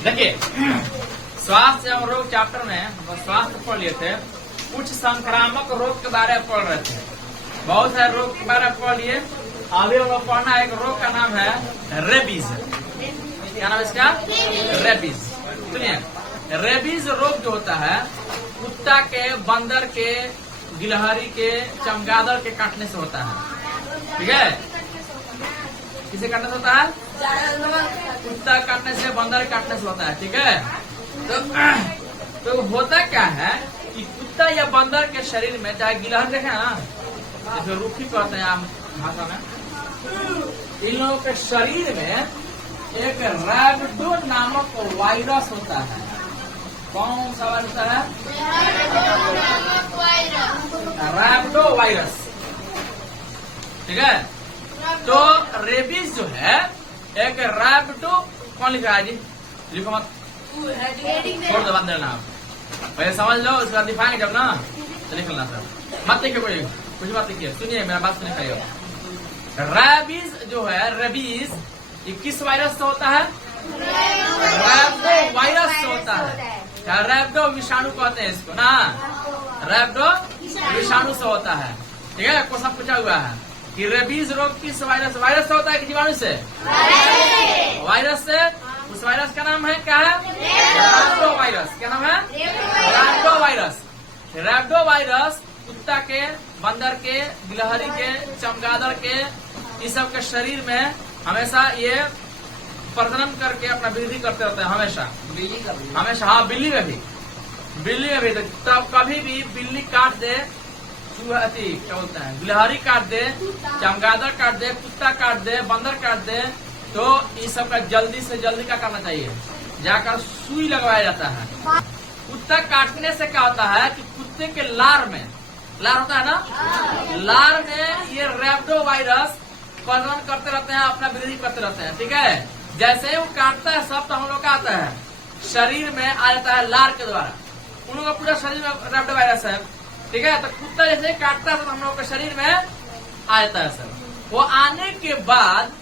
देखिए, स्वास्थ्य एवं रोग चैप्टर में हम स्वास्थ्य पढ़ लिए थे, कुछ संक्रामक रोग के बारे में पढ़ रहे थे। बहुत सारे रोग के बारे में पढ़ लिए। अभी हम लोग पढ़ना एक रोग का नाम है रेबीज। क्या नाम है इसका? रेबीज। सुनिए, रेबीज रोग जो होता है कुत्ता के, बंदर के, गिलहरी के, चमगादड़ के काटने से होता है। ठीक है? किसे काटने से होता है? कुत्ता काटने से, बंदर काटने से होता है। ठीक है? तो होता क्या है कि कुत्ता या बंदर के शरीर में, चाहे गिलहरी देखे ना, जैसे रुखी कहते हैं आम भाषा में, इन लोगों के शरीर में एक रैबिडो नामक वायरस होता है। कौन सा वायरस होता है? रैबिडो वायरस। ठीक है? तो रेबीज जो है एक रैबिडो, कौन लिखा है जी? लिखो मत, छोड़ दो, बात देना आप पहले समझ लो, उसके बाद दिखाएंगे जब ना तो लिख लेना सर। मत लिखिए, कोई कुछ बात लिखिए। सुनिए, मेरा बात सुनिए खाइए। रेबीज जो है, रेबीज ये किस वायरस से होता है? रैबिडो वायरस से होता है। क्या? रैबिडो विषाणु कहते हैं इसको ना, रैबिडो विषाणु से होता है। ठीक है? क्वेश्चन पूछा हुआ है कि रेबीज रोग किस वायरस से होता है कि जीवाणु से? वायरस से। उस वायरस का नाम है क्या है? रैबिडो वायरस। क्या नाम है? रैबिडो वायरस। रैबिडो वायरस कुत्ता के, बंदर के, गिलहरी के, चमगादड़ के, इस सब के शरीर में हमेशा ये प्रजनन करके अपना वृद्धि करते रहते हैं। हमेशा हमेशा हाँ, बिल्ली में भी तो तब कभी भी बिल्ली काट दे, क्या बोलते हैं, गिलहरी काट दे, चमगादड़ काट दे, कुत्ता काट दे, बंदर काट दे, तो इस सब का जल्दी से जल्दी क्या करना चाहिए? जाकर सुई लगवाया जाता है। कुत्ता काटने से क्या होता है कि कुत्ते के लार में, लार होता है ना, लार में ये रैबिडो वायरस प्रजनन करते रहते हैं, अपना वृद्धि करते रहते हैं। ठीक है? जैसे ही वो काटता है सब, तो हम लोग का आता है शरीर में आ जाता है लार के द्वारा। उन लोगों का पूरा शरीर में रैबिडो वायरस है। ठीक है? तो कुत्ता जैसे ही काटता है तो हम लोग के शरीर में आ जाता है सर। वो आने के बाद,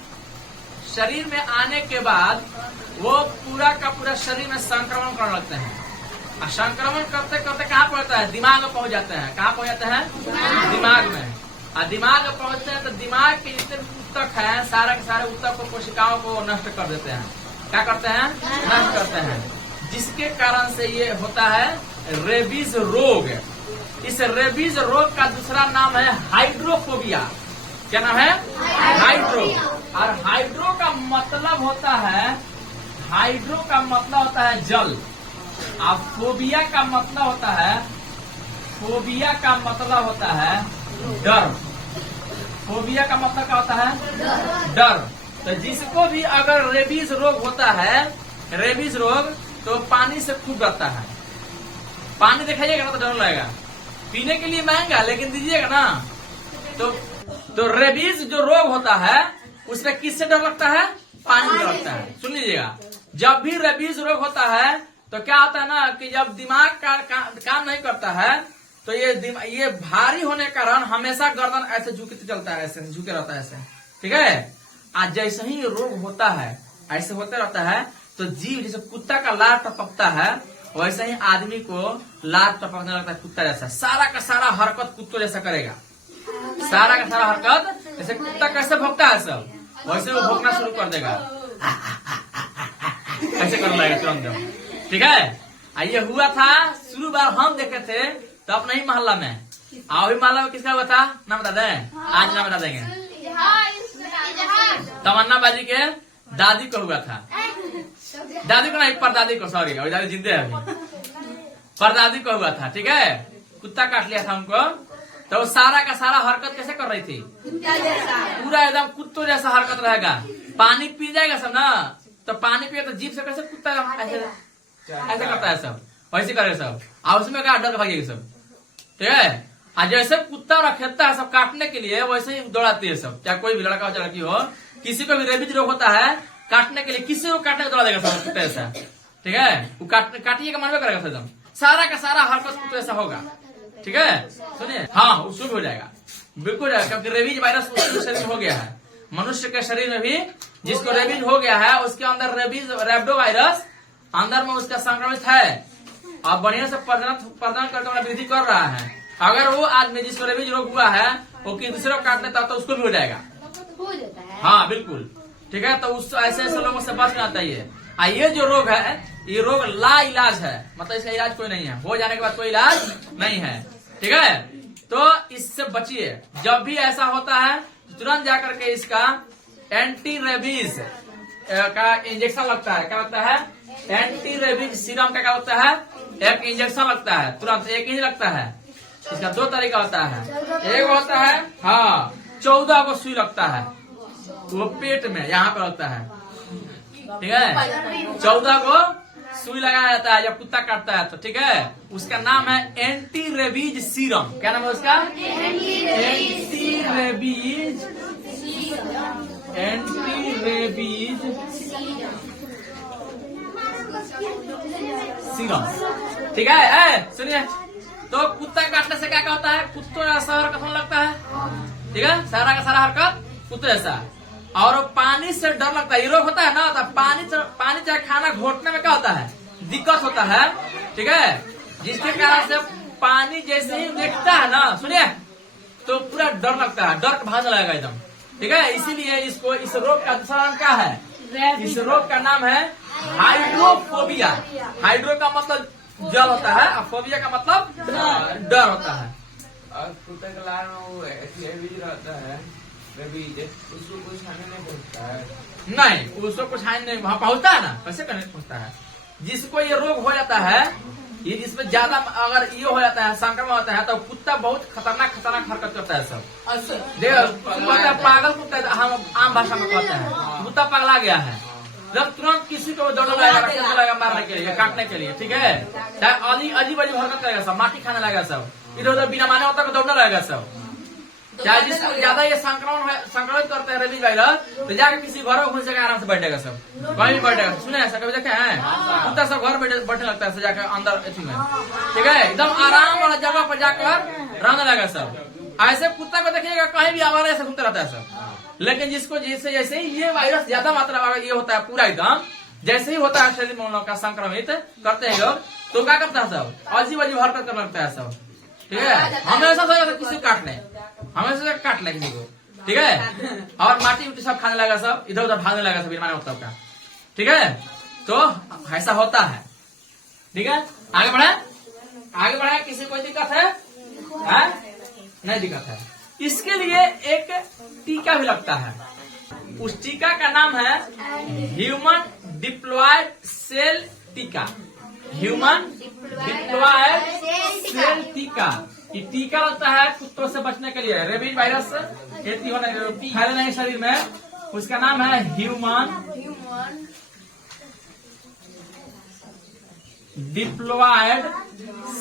शरीर में आने के बाद वो पूरा का पूरा शरीर में संक्रमण करने लगते हैं। और संक्रमण करते करते कहाँ पहुंचता है? दिमाग में पहुंच जाते हैं। कहाँ पहुंच जाते हैं? दिमाग में। और दिमाग में पहुंचते हैं तो दिमाग के जितने ऊतक हैं, सारे के सारे ऊतक को, कोशिकाओं को नष्ट कर देते हैं। क्या करते हैं? नष्ट करते हैं। जिसके कारण से ये होता है रेबीज रोग। इस रेबीज रोग का दूसरा नाम है हाइड्रोफोबिया। क्या नाम है? हाइड्रो। और हाइड्रो का मतलब होता है, हाइड्रो का मतलब होता है जल। और फोबिया का मतलब होता है, फोबिया का मतलब होता है डर। फोबिया का मतलब क्या होता है? डर। तो जिसको भी अगर रेबीज रोग होता है, रेबीज रोग, तो पानी से खूब डरता है। पानी दिखाइएगा ना तो डर लगेगा। पीने के लिए महंगा, लेकिन दीजिएगा ना तो रेबीज जो रोग होता है उसमें किससे डर लगता है? पानी से डर लगता है। सुन लीजिएगा, जब भी रेबीज रोग होता है तो क्या होता है ना कि जब दिमाग का काम नहीं करता है तो ये भारी होने के कारण हमेशा गर्दन ऐसे झुकते चलता है, ऐसे झुके रहता है ऐसे। ठीक है? आज जैसे ही रोग होता है, ऐसे होते रहता है, तो जीव जैसे कुत्ता का लार टपकता है, वैसे ही आदमी को लार टपकने लगता है कुत्ता जैसा। सारा का सारा हरकत कुत्तों जैसा करेगा। सारा का सारा हरकत, जैसे कुत्ता कैसे भौंकता है सब, वैसे वो भौंकना शुरू कर देगा। ऐसे करने लगेगा तुरंत। ठीक है? ये हुआ था शुरू बार हम देखे थे तो अपने ही मोहल्ला में। अभी मोहल्ला में किसका हुआ था? नाम बता दें? आज नाम बता देंगे। तमन्ना बाजी के दादी को हुआ था। दादी को नहीं, परदादी को, सॉरी, अभी दादी जिंदे है अभी। परदादी को हुआ था। ठीक है? कुत्ता काट लिया था उनको, तो सारा का सारा हरकत कैसे कर रही थी? पूरा एकदम कुत्तों जैसा हरकत रहेगा। पानी पी जाएगा सब ना, तो पानी पिए तो जीभ से कैसे कुत्ता ऐसे करता है सब, वैसे करे सब। और उसमें क्या डर भागेगी सब। ठीक है? और जैसे कुत्ता रखेता है सब काटने के लिए, वैसे ही दौड़ाती है सब। चाहे कोई भी लड़का हो लड़की हो, किसी को भी रेबीज रोग होता है, काटने के लिए किसी को काटने को दौड़ा देगा सब कुत्ते ऐसा। ठीक है? वो काटिए का मनवे करेगा एकदम। सारा का सारा हरकत कुत्ते ऐसा होगा। ठीक है? सुनिए, हाँ, वो शुभ हो जाएगा, बिल्कुल जाएगा, क्योंकि रेबीज वायरस उसके शरीर में हो गया है। मनुष्य के शरीर में भी जिसको रेबीज हो गया है उसके अंदर रेबीज रैबिडो वायरस अंदर में उसका संक्रमित है और बढ़िया से प्रदान करते हुए वृद्धि कर रहा है, अगर वो आदमी जिसको रेबीज रोग हुआ है वो किसी दूसरे को काट लेता है तो उसको भी हो जाएगा। हाँ बिल्कुल, ठीक है। तो उस ऐसे लोगों से बचना चाहिए। ये जो रोग है ये रोग ला इलाज है, मतलब इसका इलाज कोई नहीं है, हो जाने के बाद कोई इलाज नहीं है, ठीक है। तो इससे बचिए। जब भी ऐसा होता है तुरंत जाकर के इसका एंटी रेबीज का इंजेक्शन लगता है। क्या लगता है? एंटी रेबीज सीरम का क्या लगता है? एक इंजेक्शन लगता है, तुरंत एक ही लगता है। इसका 2 तरीका होता है। एक होता है 14 को सुई लगता है, वो पेट में यहाँ पे लगता है, ठीक है। 14 को सुई लगाया जाता है जब कुत्ता काटता है तो, ठीक है। उसका नाम है एंटी रेबीज सीरम। क्या नाम है उसका? एंटी रेबीज सीरम, ठीक है। सुनिए, तो कुत्ता काटने से क्या क्या होता है? कुत्तों जैसा हरकत होने लगता है, ठीक है। सारा का सारा हरकत कुत्ते जैसा। और पानी से डर लगता है, ये रोग होता है ना, तो पानी चाहे खाना घोटने में क्या होता है? दिक्कत होता है, ठीक है। जिसके कारण से पानी जैसे ही देखता है ना, सुनिए, तो पूरा डर लगता है, डर भागने लगेगा एकदम, ठीक है। इसीलिए इसको इस रोग का दूसरा नाम क्या है? इस रोग का नाम है हाइड्रोफोबिया। हाइड्रो का मतलब जल होता है और फोबिया का मतलब डर होता है। और कुत्ते के लार में वो रेबीज रहता है, रेबीज उसको कुछ हानि नहीं पहुंचता है। नहीं, उसको कुछ हानि नहीं, वहाँ पहुंचता है ना, कैसे करने पहुंचता है। जिसको ये रोग हो जाता है, ये जिसमें ज्यादा अगर ये हो जाता है, संक्रमण होता है, तो कुत्ता बहुत खतरनाक हरकत करता है सब। देखो पागल कुत्ता, हम आम भाषा में कहते हैं कुत्ता पगला गया है। जब तुरंत किसी को दौड़ लगेगा मारने के लिए, काटने के लिए, ठीक है। चाहे अजीब हरकत करेगा सब, माटी खाने लगेगा सब, इधर उधर बिना माने होता दौड़ने लगेगा सब। चाहे जिसको ज्यादा ये संक्रमित करते हैं रेबीज वायरस, तो जाके किसी घर में घुस जाकर आराम से बैठेगा सब, कहीं भी बैठेगा। सुने ऐसा कभी देखे हैं? कुत्ता सब घर बैठने लगता है जाकर अंदर एथी में, ठीक है। एकदम आराम वाला जगह पर जाकर रहने लगा सब। ऐसे कुत्ता को देखिएगा कहीं भी आवारा ऐसे घूमते रहता है सब। लेकिन जिसको जैसे ही ये वायरस ज्यादा मात्रा में ये होता है, पूरा एकदम जैसे ही होता है शरीर में उन लोग का संक्रमित करते हैं लोग, तो क्या करता है सब? अजीब हरकत करने लगता है सब, ठीक है। हमेशा से किसी को काट ले किसी को, ठीक है। और माटी उटी सब खाने लगा सब, इधर उधर भागने लगा सब, माने होता का, ठीक है। तो ऐसा होता है, ठीक है। आगे बढ़े। किसी कोई दिक्कत है? नहीं दिक्कत है। इसके लिए एक टीका भी लगता है। उस टीका का नाम है ह्यूमन डिप्लॉयड सेल टीका। ह्यूमन डिप्लॉयड सेल टीका। ये टीका लगता है कुत्तों से बचने के लिए, रेबीज वायरस फैले नहीं शरीर में। उसका नाम है ह्यूमन डिप्लॉयड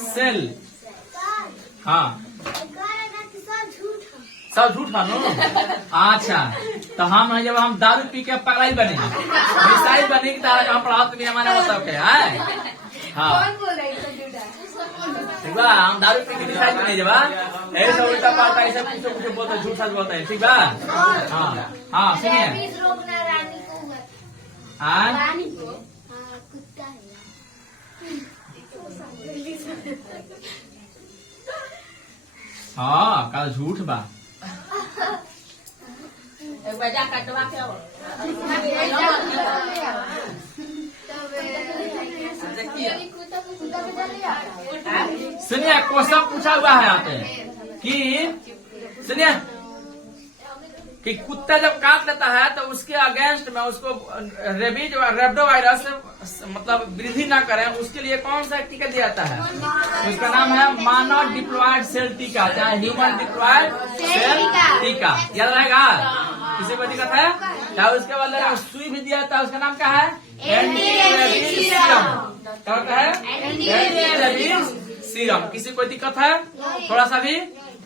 सेल। हाँ, सब झूठ मानो। अच्छा, तो जब हम दारू पी के पगलाई बने, मिसाइल बने की तरह हम पढ़ाओ तो माने मतलब क्या है? हाँ, ठीक बा। हम दारू पी के मिसाइल बने जब ऐसे उल्टा पाल्टा ऐसे कुछ बोलते, झूठ सच बोलते हैं, ठीक बा। हाँ, सुनिए। हाँ, का झूठ बा। सुनिए, क्वेश्चन पूछा हुआ है यहाँ पे कि सुनिए कि कुत्ता जब काट लेता है तो उसके अगेंस्ट में उसको रेबीज और रेबडो वायरस मतलब वृद्धि न करे, उसके लिए कौन सा टीका दिया जाता है? उसका नाम है मानव डिप्लॉयड सेल टीका, चाहे ह्यूमन डिप्लॉयड सेल टीका। याद रहेगा? किसी को दिक्कत है? चाहे उसके बाद सुई भी दिया जाता है, उसका नाम क्या है? Anti rabies serum. क्या होता है? Anti rabies serum. किसी को दिक्कत है? थोड़ा सा भी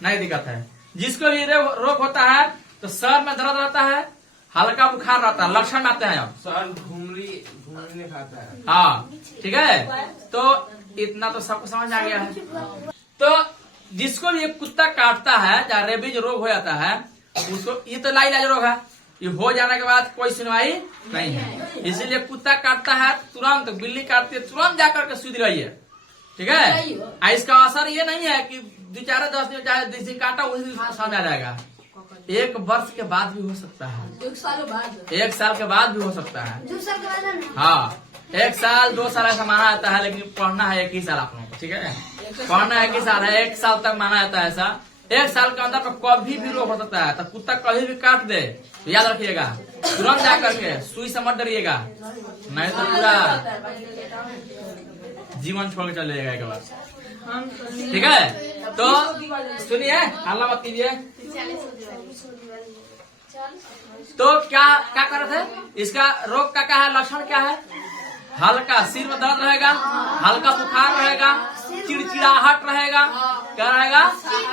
नहीं दिक्कत है। जिसको भी रोग होता है तो सर में दर्द रहता है, हल्का बुखार रहता है, लक्षण आते हैं। अब सर घुमरी नहीं खाता है। हाँ, ठीक है। तो इतना तो सबको समझ आ गया है। तो जिसको भी एक कुत्ता काटता है, चाहे रेबीज रोग हो जाता है, उसको ये तो लाइलाज रोग है, ये हो जाने के बाद कोई सुनवाई नहीं है। इसीलिए कुत्ता काटता है तुरंत, बिल्ली काटती है तुरंत जाकर के सुध रही है, ठीक है। इसका असर ये नहीं है कि 2-4-10 दिन चाहे जिस दिन काटा उसी दिन सामने आ जाएगा। 1 वर्ष के बाद भी हो सकता है, 1 साल बाद, 1 साल के बाद भी हो सकता है। 2 साल के बाद, हाँ 1 साल 2 साल ऐसा माना जाता है, लेकिन पढ़ना है 1 ही साल आप लोगों को, ठीक है। पढ़ना 1 ही साल है, 1 साल तक माना जाता है ऐसा। 1 साल के अंदर तो कभी भी रोग हो सकता है। तो कुत्ता कभी भी काट दे तो याद रखिएगा, तुरंत जाकर के सुई से मत डरिएगा, नहीं तो पूरा जीवन छोड़ के चले जाएगा एक बार, ठीक है। तो सुनिए, हल्ला मत कीजिए। तो क्या क्या कर रहे थे, इसका रोग का क्या है, लक्षण क्या है? हल्का सिर में दर्द रहेगा, हल्का बुखार रहेगा, चिड़चिड़ाहट रहेगा, क्या रहेगा?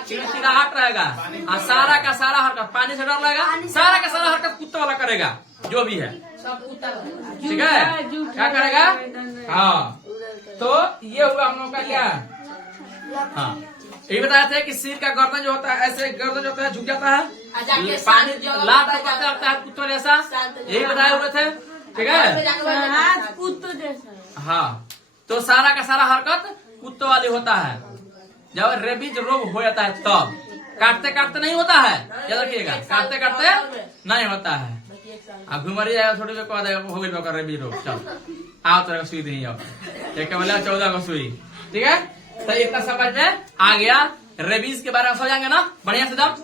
चिड़चिड़ाहट रहेगा, और सारा का सारा हरकत पानी से डर रहेगा, सारा का सारा हरकत कुत्ते वाला करेगा, जो भी है, ठीक है। क्या करेगा? हाँ, तो ये हुआ हम लोग का क्या? हाँ, ये बताया था कि सिर का गर्दन जो होता है, ऐसे गर्दन जो होता है झुक जाता है, पानी लात पकड़ता लगता है कुत्तों जैसा, यही बताए हुए थे, ठीक है। कुत्तों जैसा। हाँ, तो सारा का सारा हरकत कुत्तों वाली होता है। जब रेबीज रोग हो जाता है तब, काटते काटते नहीं होता है, याद रखिएगा, काटते काटते नहीं होता है। अब घुमरी जाएगा छोटे से कह देगा हो गई रेबीज रोग, चल आओ तरह सुई दी जाओ, एक 14 को सुई, ठीक है। तो इतना समझ में आ गया, रेबीज के बारे में समझाएंगे ना बढ़िया से दम।